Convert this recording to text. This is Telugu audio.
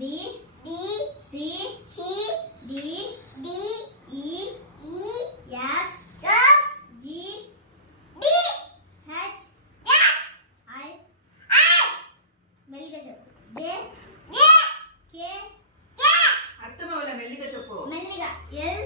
B C D E F G H I మెల్లిగా చెప్పు J K అర్థమవలే మెల్లిగా చెప్పు మెల్లిగా L